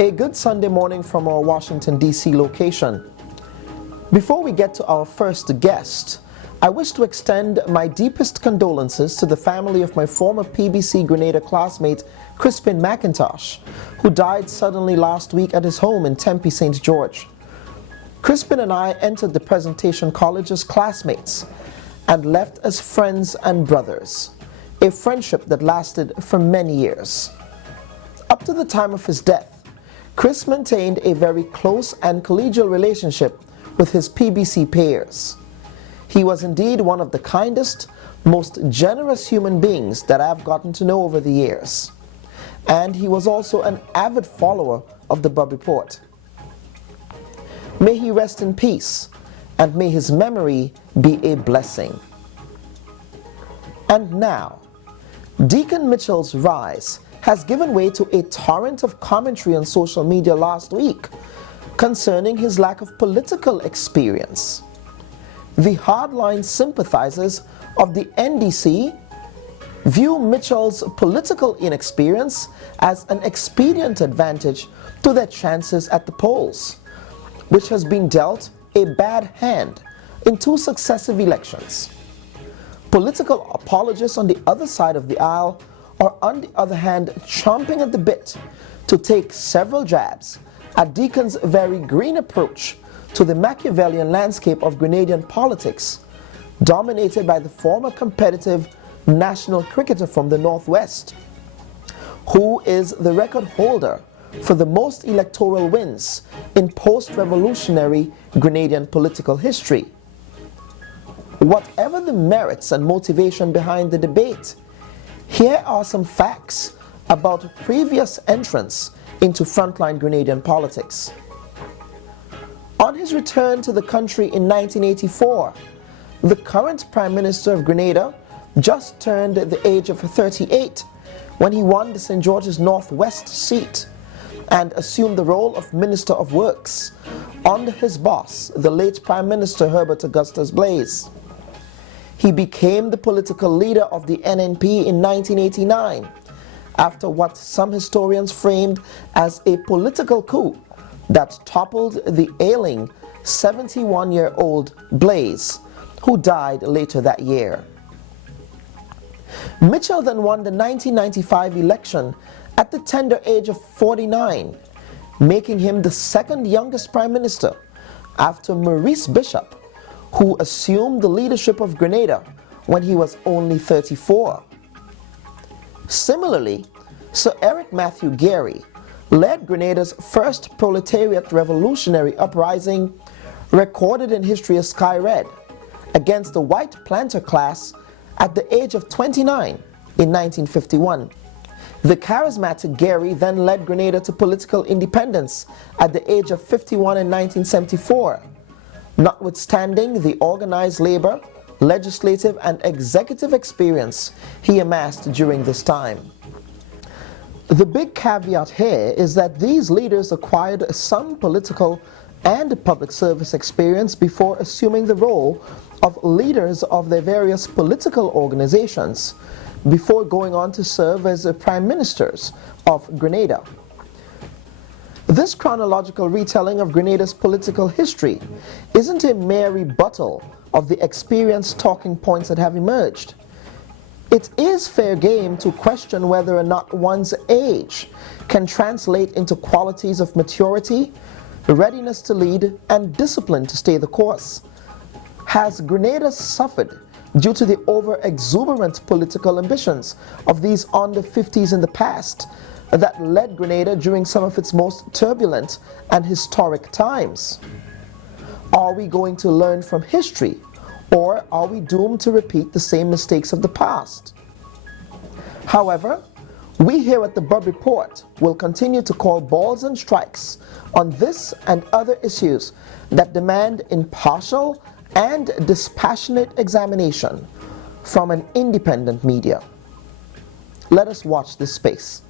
A good Sunday morning from our Washington, D.C. location. Before we get to our first guest, I wish to extend my deepest condolences to the family of my former PBC Grenada classmate, Crispin McIntosh, who died suddenly last week at his home in Tempe, St. George. Crispin and I entered the Presentation College as classmates and left as friends and brothers, a friendship that lasted for many years. Up to the time of his death, Chris maintained a very close and collegial relationship with his PBC peers. He was indeed one of the kindest, most generous human beings that I've gotten to know over the years. And he was also an avid follower of the Bubb Report. May he rest in peace, and may his memory be a blessing. And now, Deacon Mitchell's rise has given way to a torrent of commentary on social media last week concerning his lack of political experience. The hardline sympathizers of the NDC view Mitchell's political inexperience as an expedient advantage to their chances at the polls, which has been dealt a bad hand in 2 successive elections. Political apologists on the other side of the aisle are on the other hand chomping at the bit to take several jabs at Dickens' very green approach to the Machiavellian landscape of Grenadian politics, dominated by the former competitive national cricketer from the Northwest, who is the record holder for the most electoral wins in post-revolutionary Grenadian political history. Whatever the merits and motivation behind the debate, here are some facts about previous entrants into frontline Grenadian politics. On his return to the country in 1984, the current Prime Minister of Grenada just turned the age of 38 when he won the St. George's Northwest seat and assumed the role of Minister of Works under his boss, the late Prime Minister Herbert Augustus Blaise. He became the political leader of the NNP in 1989 after what some historians framed as a political coup that toppled the ailing 71-year-old Blaise, who died later that year. Mitchell then won the 1995 election at the tender age of 49, making him the second youngest prime minister after Maurice Bishop, who assumed the leadership of Grenada when he was only 34. Similarly, Sir Eric Matthew Gerry led Grenada's first proletariat revolutionary uprising, recorded in history as Sky Red, against the white planter class at the age of 29 in 1951. The charismatic Gerry then led Grenada to political independence at the age of 51 in 1974, notwithstanding the organized labor, legislative and executive experience he amassed during this time. The big caveat here is that these leaders acquired some political and public service experience before assuming the role of leaders of their various political organizations, before going on to serve as prime ministers of Grenada. This chronological retelling of Grenada's political history isn't a mere rebuttal of the experienced talking points that have emerged. It is fair game to question whether or not one's age can translate into qualities of maturity, readiness to lead, and discipline to stay the course. Has Grenada suffered due to the over-exuberant political ambitions of these under 50s in the past that led Grenada during some of its most turbulent and historic times? Are we going to learn from history, or are we doomed to repeat the same mistakes of the past? However, we here at the Bubb Report will continue to call balls and strikes on this and other issues that demand impartial and dispassionate examination from an independent media. Let us watch this space.